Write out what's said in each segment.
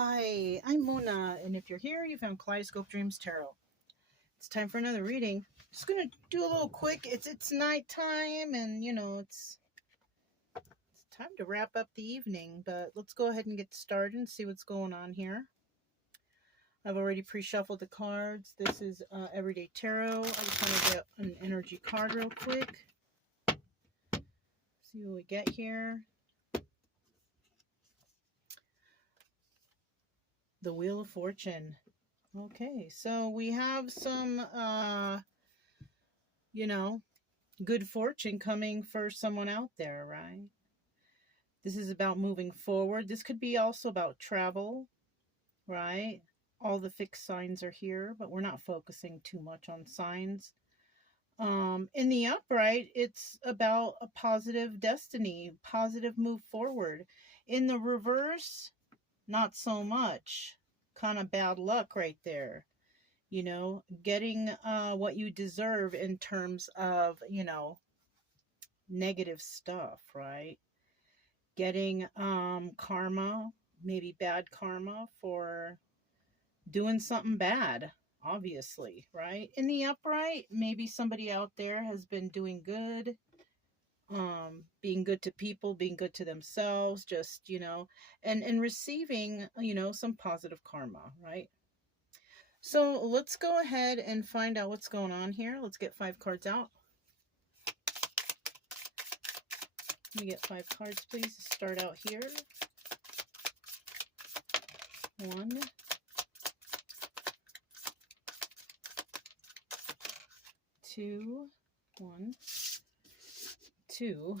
Hi, I'm Mona, and if you're here, you found Kaleidoscope Dreams Tarot. It's time for another reading. Just gonna do a little quick. It's nighttime, and it's time to wrap up the evening. But let's go ahead and get started and see what's going on here. I've already pre-shuffled the cards. This is Everyday Tarot. I just want to get an energy card real quick. See what we get here. The Wheel of Fortune. Okay, so we have some, good fortune coming for someone out there, right? This is about moving forward. This could be also about travel, right? All the fixed signs are here, but we're not focusing too much on signs. In the upright, it's about a positive destiny, positive move forward. In the reverse, not so much. Kind of bad luck right there. Getting what you deserve in terms of, negative stuff, right? Getting karma, maybe bad karma for doing something bad, obviously, right? In the upright, maybe somebody out there has been doing good, being good to people, being good to themselves, just, and receiving, some positive karma, right? So let's go ahead and find out what's going on here. Let's get 5 cards out. Let me get 5 cards, please, to start out here. 1, 2, 1, 2,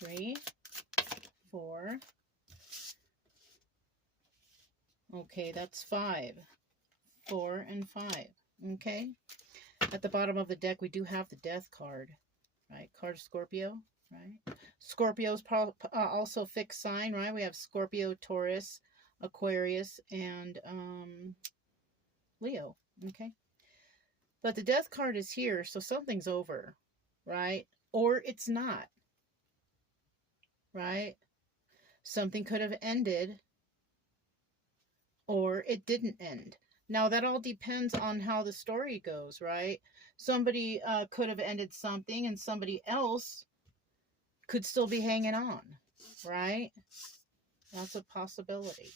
3, 4. Okay, that's 5. 4 and 5. Okay. At the bottom of the deck, we do have the Death card, right? Card of Scorpio, right? Scorpio's also fixed sign, right? We have Scorpio, Taurus, Aquarius, and Leo, okay? But the Death card is here, so something's over, right? Or it's not, right? Something could have ended, or it didn't end. Now, that all depends on how the story goes, right? Somebody could have ended something, and somebody else could still be hanging on, right? That's a possibility.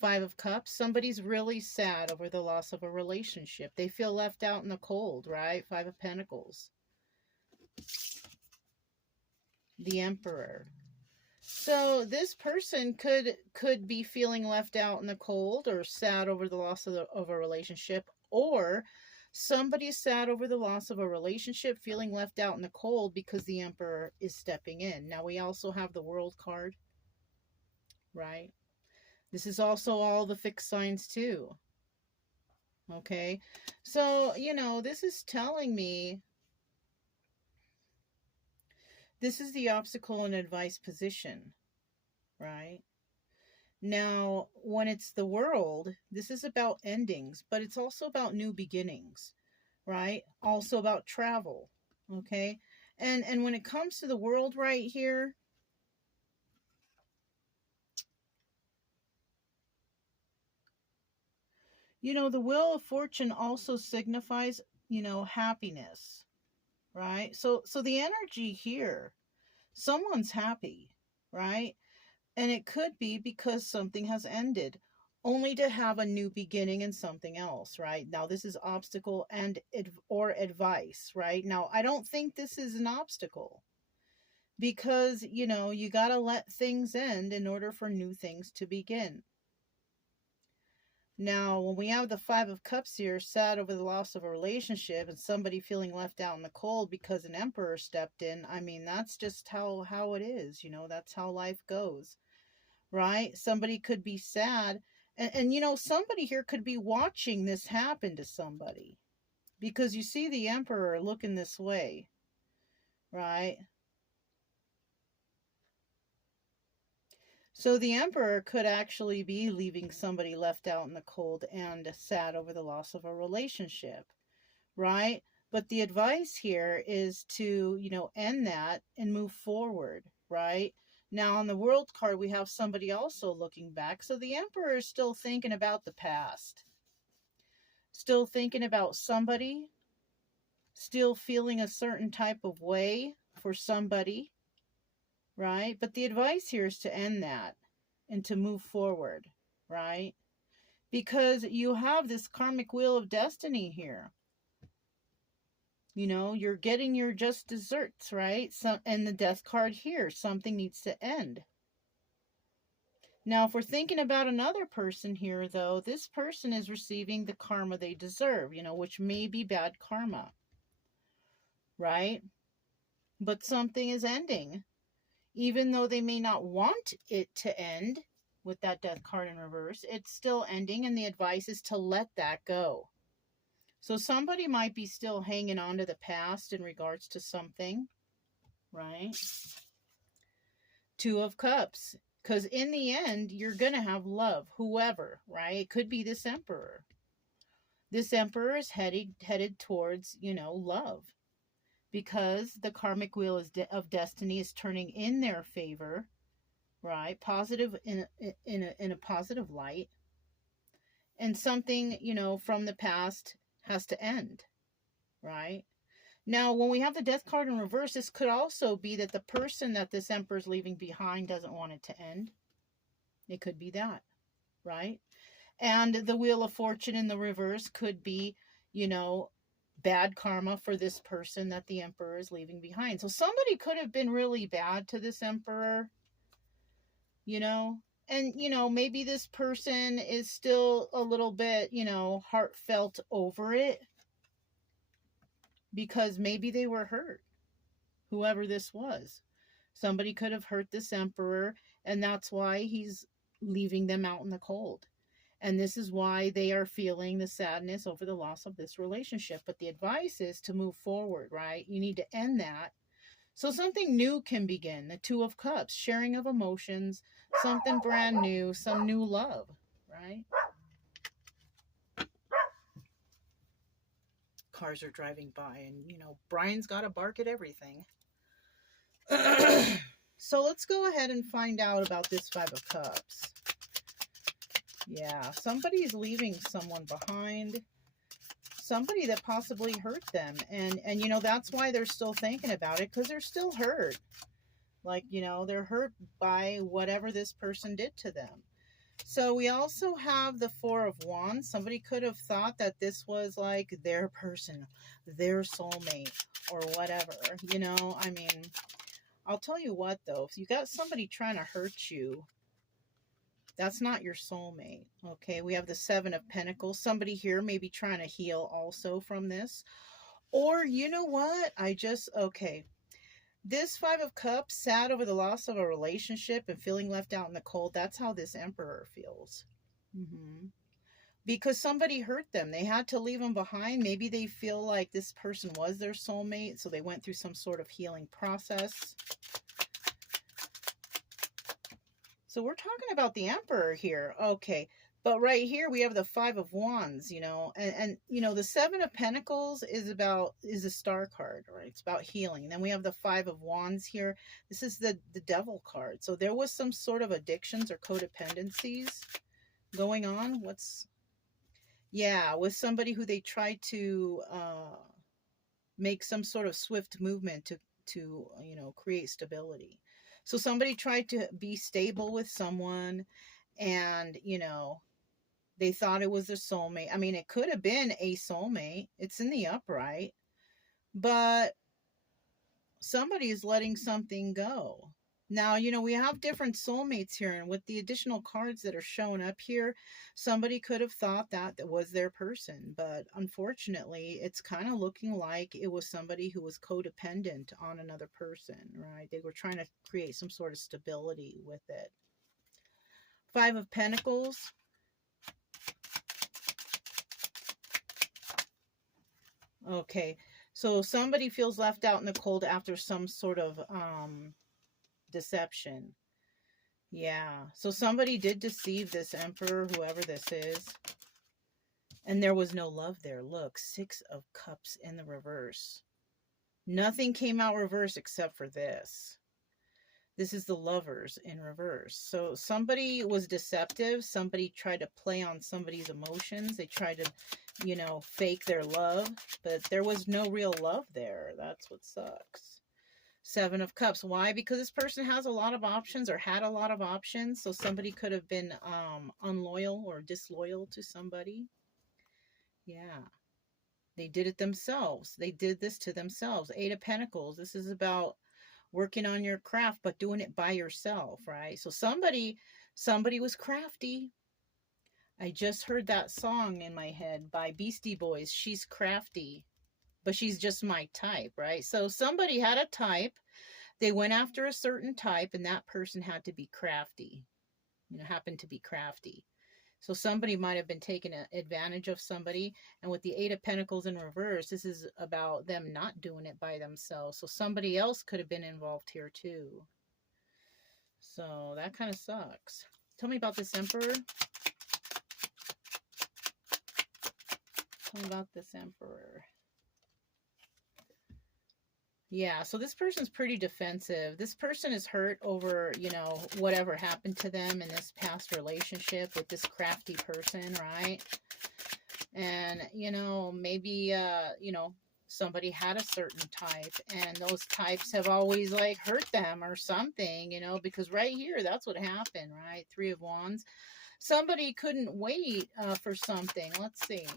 5 of Cups. Somebody's really sad over the loss of a relationship. They feel left out in the cold, right? 5 of Pentacles. The Emperor. So this person could be feeling left out in the cold or sad over the loss of a relationship, or somebody's sad over the loss of a relationship, feeling left out in the cold because the Emperor is stepping in. Now we also have the World card, right? This is also all the fixed signs too. Okay, so this is telling me this is the obstacle and advice position, right? Now, when it's the World, this is about endings, but it's also about new beginnings, right? Also about travel, okay? And when it comes to the World right here, the Wheel of Fortune also signifies, happiness, right? So the energy here, someone's happy, right? And it could be because something has ended, only to have a new beginning in something else, right? Now, this is obstacle and or advice, right? Now, I don't think this is an obstacle because, you got to let things end in order for new things to begin. Now, when we have the 5 of Cups here, sad over the loss of a relationship and somebody feeling left out in the cold because an Emperor stepped in, I mean, that's just how it is, that's how life goes, right? Somebody could be sad, and somebody here could be watching this happen to somebody because you see the Emperor looking this way, right? So the Emperor could actually be leaving somebody left out in the cold and sad over the loss of a relationship, right? But the advice here is to, end that and move forward, right? Now, on the World card, we have somebody also looking back. So the Emperor is still thinking about the past, still thinking about somebody, still feeling a certain type of way for somebody, right? But the advice here is to end that and to move forward, right? Because you have this karmic wheel of destiny here. You're getting your just desserts, right? And the death card here, something needs to end. Now, if we're thinking about another person here, though, this person is receiving the karma they deserve, which may be bad karma, right? But something is ending. Even though they may not want it to end with that death card in reverse, it's still ending, and the advice is to let that go. So somebody might be still hanging on to the past in regards to something, right? Two of Cups. Because in the end, you're going to have love, whoever, right? It could be this Emperor. This Emperor is headed towards, love. Because the karmic wheel of destiny is turning in their favor, right? Positive in a positive light. And something, from the past has to end, right? Now, when we have the death card in reverse, this could also be that the person that this Emperor is leaving behind doesn't want it to end. It could be that, right? And the Wheel of Fortune in the reverse could be, bad karma for this person that the Emperor is leaving behind. So somebody could have been really bad to this Emperor, and, maybe this person is still a little bit, heartfelt over it because maybe they were hurt, whoever this was. Somebody could have hurt this Emperor, and that's why he's leaving them out in the cold. And this is why they are feeling the sadness over the loss of this relationship. But the advice is to move forward, right? You need to end that so something new can begin. The Two of Cups, sharing of emotions, something brand new, some new love, right? Cars are driving by and, Brian's got to bark at everything. So let's go ahead and find out about this Five of Cups. Yeah, somebody's leaving someone behind. Somebody that possibly hurt them. And that's why they're still thinking about it, because they're still hurt. Like, they're hurt by whatever this person did to them. So we also have the Four of Wands. Somebody could have thought that this was like their person, their soulmate, or whatever. I'll tell you what, though. If you got somebody trying to hurt you, that's not your soulmate, okay? We have the Seven of Pentacles. Somebody here may be trying to heal also from this. Or, you know what? Okay. This Five of Cups, sad over the loss of a relationship and feeling left out in the cold. That's how this Emperor feels. Because somebody hurt them. They had to leave them behind. Maybe they feel like this person was their soulmate, so they went through some sort of healing process. So we're talking about the Emperor here. Okay. But right here we have the Five of Wands, and the Seven of Pentacles is a star card, right? It's about healing. And then we have the Five of Wands here. This is the Devil card. So there was some sort of addictions or codependencies going on. With somebody who they tried to make some sort of swift movement to create stability. So somebody tried to be stable with someone, and, they thought it was their soulmate. I mean, it could have been a soulmate. It's in the upright. But somebody is letting something go. Now, we have different soulmates here, and with the additional cards that are showing up here, somebody could have thought that was their person. But unfortunately, it's kind of looking like it was somebody who was codependent on another person, right? They were trying to create some sort of stability with it. Five of Pentacles. Okay, so somebody feels left out in the cold after some sort of deception. Yeah. So somebody did deceive this emperor, whoever this is. And there was no love there. Look, 6 of Cups in the reverse. Nothing came out reverse except for this. This is the Lovers in reverse. So somebody was deceptive. Somebody tried to play on somebody's emotions. They tried to, fake their love. But there was no real love there. That's what sucks. 7 of Cups. Why? Because this person has a lot of options or had a lot of options. So somebody could have been unloyal or disloyal to somebody. Yeah. They did it themselves. They did this to themselves. 8 of Pentacles. This is about working on your craft, but doing it by yourself, right? So somebody was crafty. I just heard that song in my head by Beastie Boys. She's crafty, but she's just my type, right? So somebody had a type. They went after a certain type, and that person had to be crafty, happened to be crafty. So somebody might have been taking advantage of somebody. And with the 8 of Pentacles in reverse, this is about them not doing it by themselves. So somebody else could have been involved here too. So that kind of sucks. Tell me about this Emperor. Tell me about this Emperor. Yeah, so this person's pretty defensive. This person is hurt over, whatever happened to them in this past relationship with this crafty person, right? And, maybe, somebody had a certain type and those types have always like hurt them or something, because right here, that's what happened, right? 3 of Wands. Somebody couldn't wait for something. Let's see.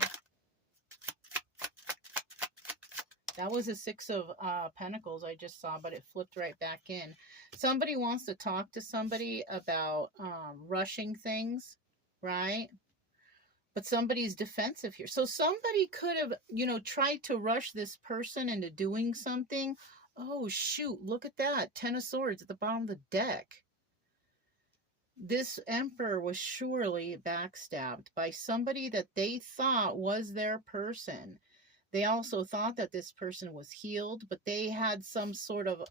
That was a 6 of Pentacles I just saw, but it flipped right back in. Somebody wants to talk to somebody about rushing things, right? But somebody's defensive here. So somebody could have, tried to rush this person into doing something. Oh, shoot. Look at that. 10 of Swords at the bottom of the deck. This Emperor was surely backstabbed by somebody that they thought was their person. They also thought that this person was healed, but they had some sort of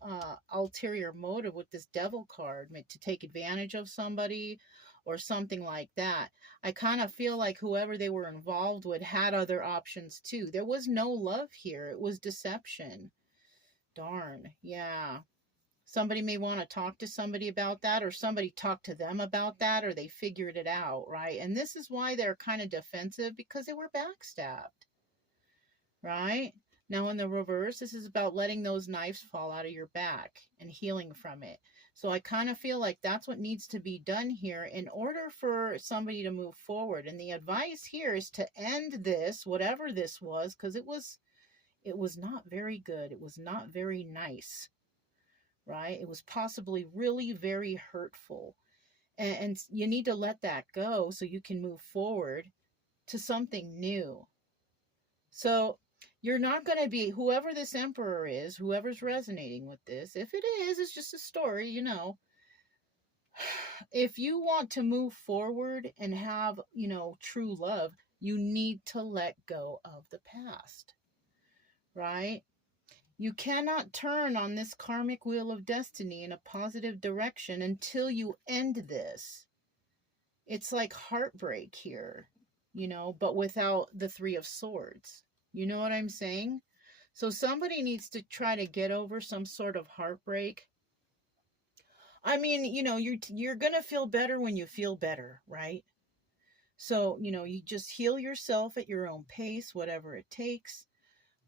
ulterior motive with this Devil card to take advantage of somebody or something like that. I kind of feel like whoever they were involved with had other options too. There was no love here. It was deception. Darn. Yeah. Somebody may want to talk to somebody about that, or somebody talked to them about that, or they figured it out, right? And this is why they're kind of defensive, because they were backstabbed. Right? Now in the reverse, this is about letting those knives fall out of your back and healing from it. So I kind of feel like that's what needs to be done here in order for somebody to move forward. And the advice here is to end this, whatever this was, because it was not very good. It was not very nice, right? It was possibly really very hurtful. And you need to let that go so you can move forward to something new. So you're not going to be, whoever this Emperor is, whoever's resonating with this, if it is, it's just a story, If you want to move forward and have, true love, you need to let go of the past, right? You cannot turn on this karmic wheel of destiny in a positive direction until you end this. It's like heartbreak here, but without the 3 of Swords. You know what I'm saying? So somebody needs to try to get over some sort of heartbreak. I mean, you're going to feel better when you feel better, right? So, you just heal yourself at your own pace, whatever it takes.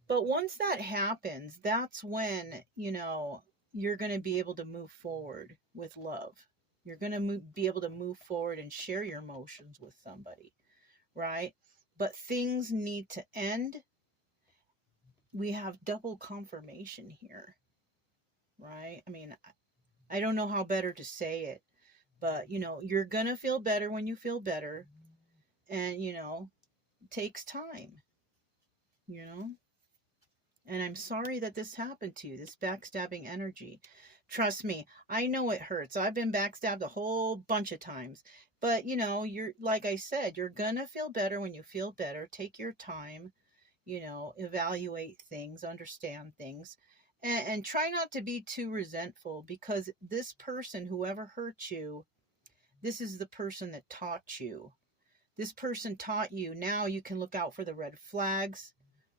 But once that happens, that's when, you're going to be able to move forward with love. You're going to be able to move forward and share your emotions with somebody, right? But things need to end. We have double confirmation here, right? I mean, I don't know how better to say it, but, you're going to feel better when you feel better. And, it takes time, And I'm sorry that this happened to you, this backstabbing energy. Trust me, I know it hurts. I've been backstabbed a whole bunch of times. But, you're, like I said, you're going to feel better when you feel better. Take your time. Evaluate things, understand things, and try not to be too resentful, because this person, whoever hurt you, This is the person that taught you. This person taught you. Now you can look out for the red flags,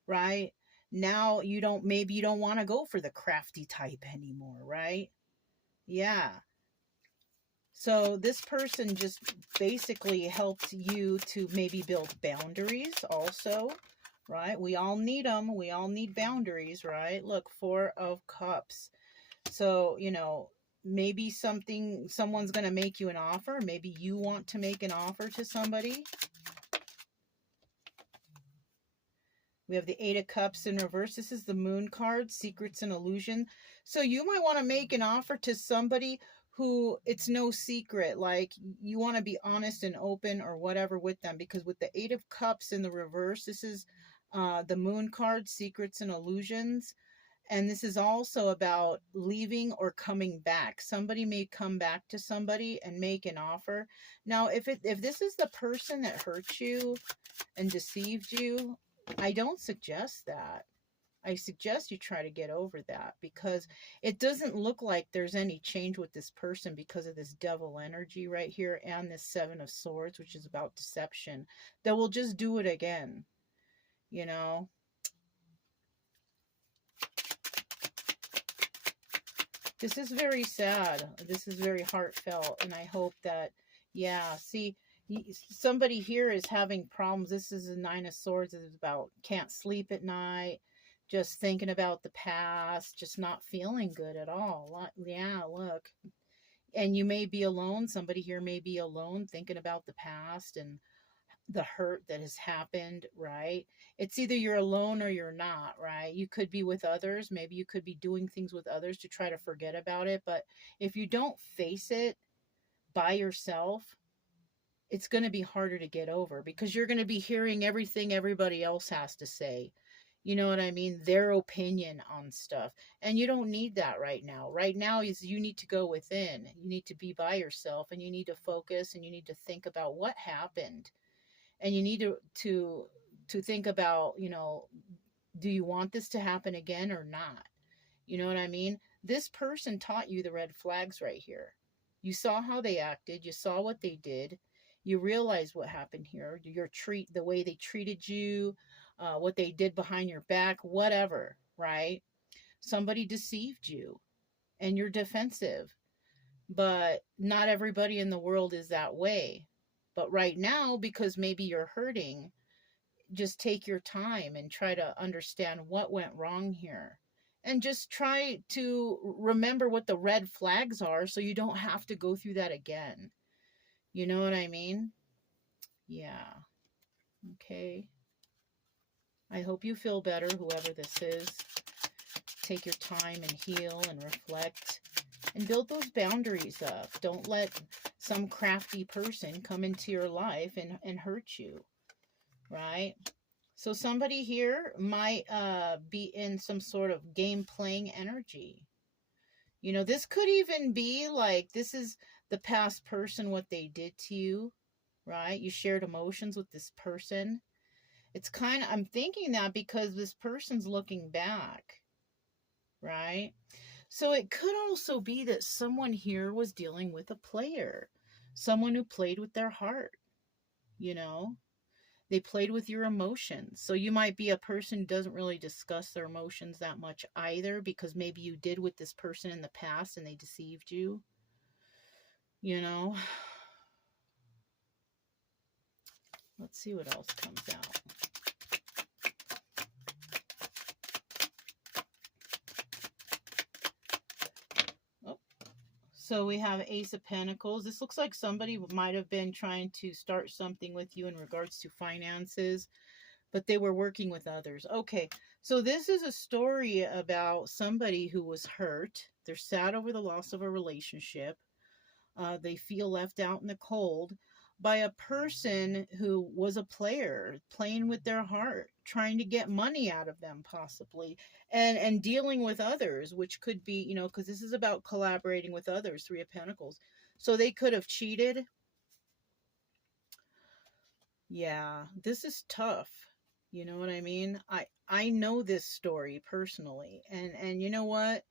right? Now maybe you don't want to go for the crafty type anymore, right? Yeah. So this person just basically helped you to maybe build boundaries also, right? We all need them. We all need boundaries, right? Look, 4 of Cups. So, maybe someone's going to make you an offer. Maybe you want to make an offer to somebody. We have the 8 of Cups in reverse. This is the Moon card, Secrets and Illusion. So you might want to make an offer to somebody who it's no secret. Like, you want to be honest and open or whatever with them. Because with the 8 of Cups in the reverse, this is the Moon card, Secrets and Illusions. And this is also about leaving or coming back. Somebody may come back to somebody and make an offer. Now, if this is the person that hurt you and deceived you, I don't suggest that. I suggest you try to get over that, because it doesn't look like there's any change with this person because of this devil energy right here and this 7 of Swords, which is about deception. That will just do it again, you know. This is very sad. This is very heartfelt, and I hope that, yeah, see, somebody here is having problems. This is a 9 of Swords. It's about can't sleep at night, just thinking about the past, just not feeling good at all. Yeah, look. And you may be alone. Somebody here may be alone thinking about the past and the hurt that has happened, right? It's either you're alone or you're not, right? You could be with others. Maybe you could be doing things with others to try to forget about it. But if you don't face it by yourself, it's going to be harder to get over, because you're going to be hearing everything everybody else has to say. You know what I mean? Their opinion on stuff. And you don't need that right now. Right now is you need to go within. You need to be by yourself, and you need to focus, and you need to think about what happened. And you need to think about, do you want this to happen again or not? You know what I mean? This person taught you the red flags right here. You saw how they acted. You saw what they did. You realize what happened here. The way they treated you, what they did behind your back, whatever, right? Somebody deceived you and you're defensive. But not everybody in the world is that way. But right now, because maybe you're hurting, just take your time and try to understand what went wrong here. And just try to remember what the red flags are so you don't have to go through that again. You know what I mean? Yeah. Okay. I hope you feel better, whoever this is. Take your time and heal and reflect and build those boundaries up. Don't let some crafty person come into your life and hurt you, right? So somebody here might be in some sort of game playing energy. This could even be like, this is the past person, what they did to you, right? You shared emotions with this person. I'm thinking that because this person's looking back, right? So it could also be that someone here was dealing with a player, someone who played with their heart, They played with your emotions. So you might be a person who doesn't really discuss their emotions that much either, because maybe you did with this person in the past and they deceived you, Let's see what else comes out. So we have Ace of Pentacles. This looks like somebody might have been trying to start something with you in regards to finances, but they were working with others. Okay, so this is a story about somebody who was hurt. They're sad over the loss of a relationship. They feel left out in the cold by a person who was a player, playing with their heart, trying to get money out of them possibly, and dealing with others, which could be, because this is about collaborating with others, 3 of Pentacles. So they could have cheated. Yeah, this is tough. You know what I mean? I know this story personally, and you know what?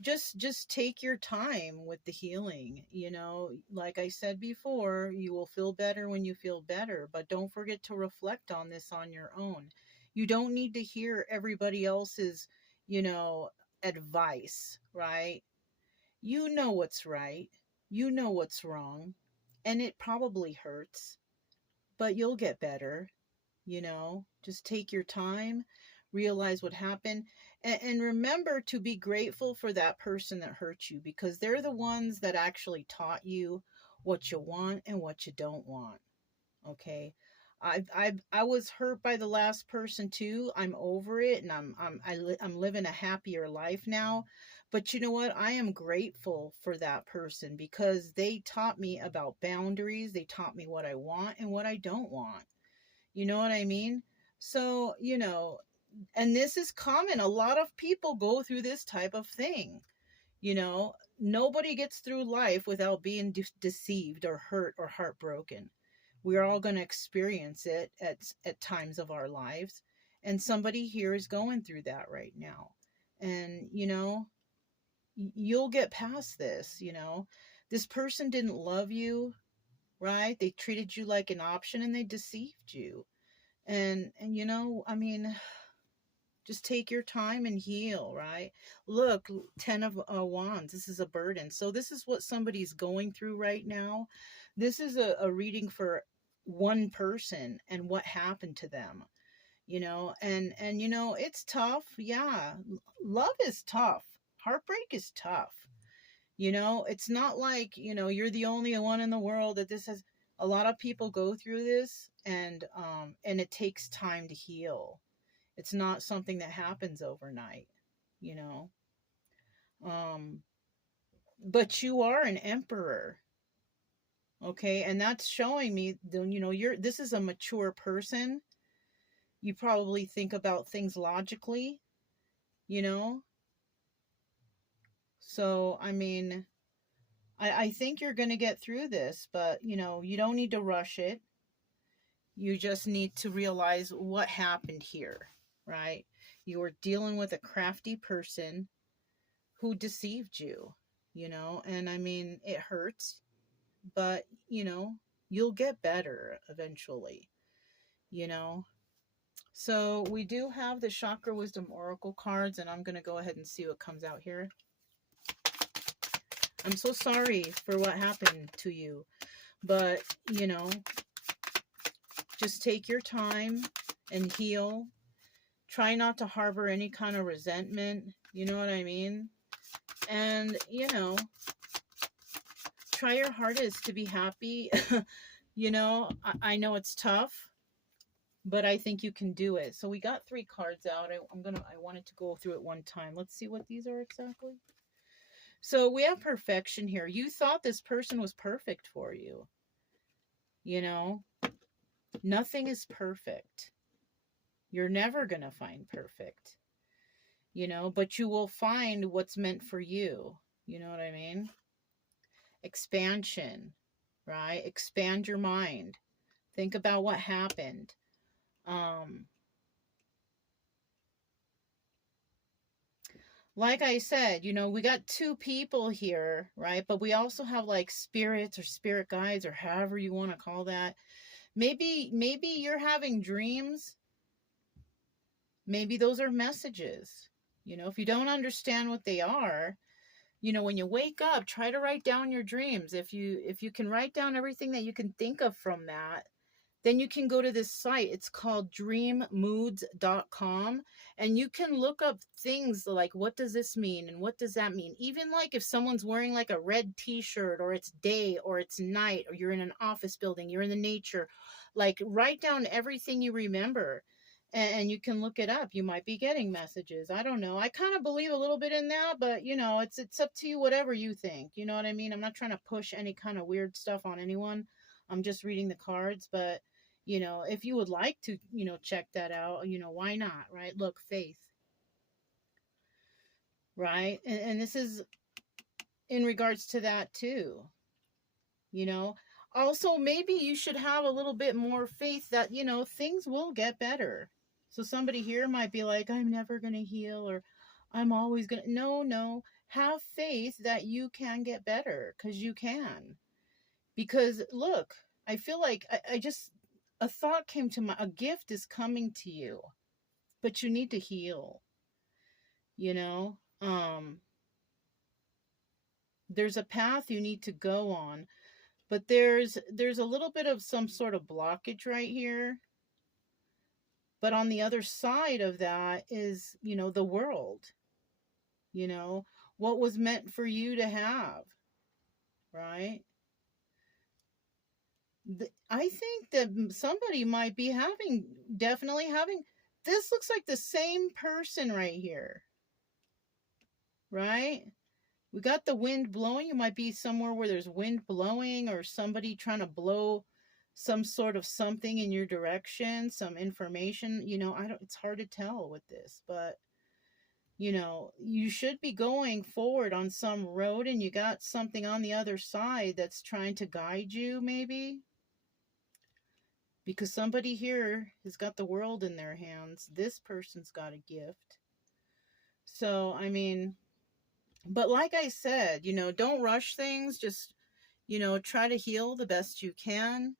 just take your time with the healing. You know, like I said before, you will feel better when you feel better, but don't forget to reflect on this on your own. You don't need to hear everybody else's, you know, advice, right? You know what's right, you know what's wrong, and it probably hurts, but you'll get better. You know, just take your time, realize what happened, and remember to be grateful for that person that hurt you, because they're the ones that actually taught you what you want and what you don't want. Okay. I was hurt by the last person too. I'm over it, and I'm living a happier life now. But you know what? I am grateful for that person because they taught me about boundaries. They taught me what I want and what I don't want. You know what I mean? So, you know, and this is common. A lot of people go through this type of thing. You know, nobody gets through life without being deceived or hurt or heartbroken. We're all going to experience it at times of our lives. And somebody here is going through that right now. And, you know, you'll get past this, you know. This person didn't love you, right? They treated you like an option and they deceived you. And you know, I mean, just take your time and heal, right? Look, 10 of wands, this is a burden. So this is what somebody's going through right now. This is a reading for one person and what happened to them, you know. And you know, it's tough. Yeah, love is tough. Heartbreak is tough. You know, it's not like, you know, you're the only one in the world that this has. A lot of people go through this, and it takes time to heal. It's not something that happens overnight, you know. Um, but you are an emperor, okay? And that's showing me, you know, this is a mature person. You probably think about things logically, you know. So, I mean, I think you're going to get through this, but, you know, you don't need to rush it. You just need to realize what happened here, right? You were dealing with a crafty person who deceived you, you know, and I mean, it hurts, but, you know, you'll get better eventually, you know. So we do have the Chakra Wisdom Oracle cards, and I'm going to go ahead and see what comes out here. I'm so sorry for what happened to you, but, you know, just take your time and heal. Try not to harbor any kind of resentment, you know what I mean? And, you know, try your hardest to be happy. You know, I know it's tough, but I think you can do it. So we got 3 cards out. I wanted to go through it one time. Let's see what these are exactly. So we have perfection here. You thought this person was perfect for you. You know, nothing is perfect. You're never going to find perfect, you know, but you will find what's meant for you. You know what I mean? Expansion, right? Expand your mind. Think about what happened. Like I said, you know, we got 2 people here, right? But we also have like spirits or spirit guides or however you want to call that. Maybe you're having dreams. Maybe those are messages. You know, if you don't understand what they are, you know, when you wake up, try to write down your dreams. If you can write down everything that you can think of from that, then you can go to this site. It's called dreammoods.com, and you can look up things like, what does this mean and what does that mean? Even like if someone's wearing like a red t-shirt, or it's day or it's night, or you're in an office building, you're in the nature, like write down everything you remember, and you can look it up. You might be getting messages. I don't know. I kind of believe a little bit in that, but you know, it's up to you, whatever you think. You know what I mean? I'm not trying to push any kind of weird stuff on anyone. I'm just reading the cards, but you know, if you would like to, you know, check that out, you know, why not, right? Look, faith, right? And this is in regards to that too, you know. Also, maybe you should have a little bit more faith that, you know, things will get better. So somebody here might be like, I'm never going to heal, or I'm always going to. No, have faith that you can get better, because you can. Because look, I feel like I just, a thought came to my, a gift is coming to you, but you need to heal, you know? There's a path you need to go on, but there's a little bit of some sort of blockage right here. But on the other side of that is, the world, what was meant for you to have, right? I think that somebody might be definitely having, this looks like the same person right here, right? We got the wind blowing. You might be somewhere where there's wind blowing, or somebody trying to blow some sort of something in your direction, some information. It's hard to tell with this, but you should be going forward on some road, and you got something on the other side that's trying to guide you, maybe. Because somebody here has got the world in their hands. This person's got a gift. So, but like I said, don't rush things. Just, try to heal the best you can.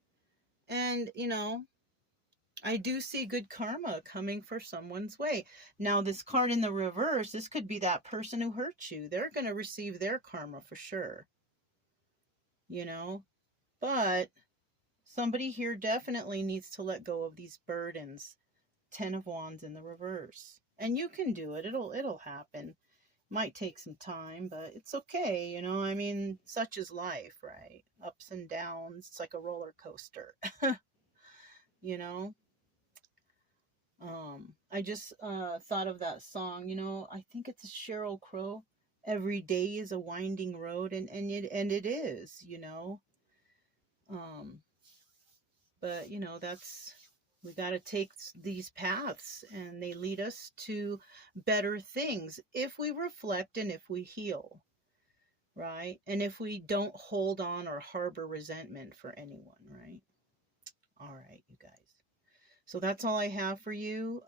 And, I do see good karma coming for someone's way. Now, this card in the reverse, this could be that person who hurt you. They're going to receive their karma for sure. But somebody here definitely needs to let go of these burdens. 10 of Wands in the reverse. And you can do it. It'll happen. Might take some time, but it's okay. Such is life, right? Ups and downs. It's like a roller coaster. I just thought of that song. I think it's a Sheryl Crow. Every day is a winding road, and it is. But we got to take these paths, and they lead us to better things if we reflect and if we heal, right? And if we don't hold on or harbor resentment for anyone, right? All right, you guys. So that's all I have for you.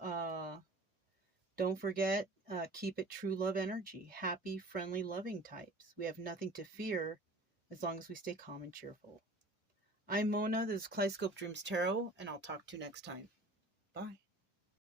Don't forget, keep it true love energy. Happy, friendly, loving types. We have nothing to fear as long as we stay calm and cheerful. I'm Mona. This is Kaleidoscope Dreams Tarot, and I'll talk to you next time. Bye.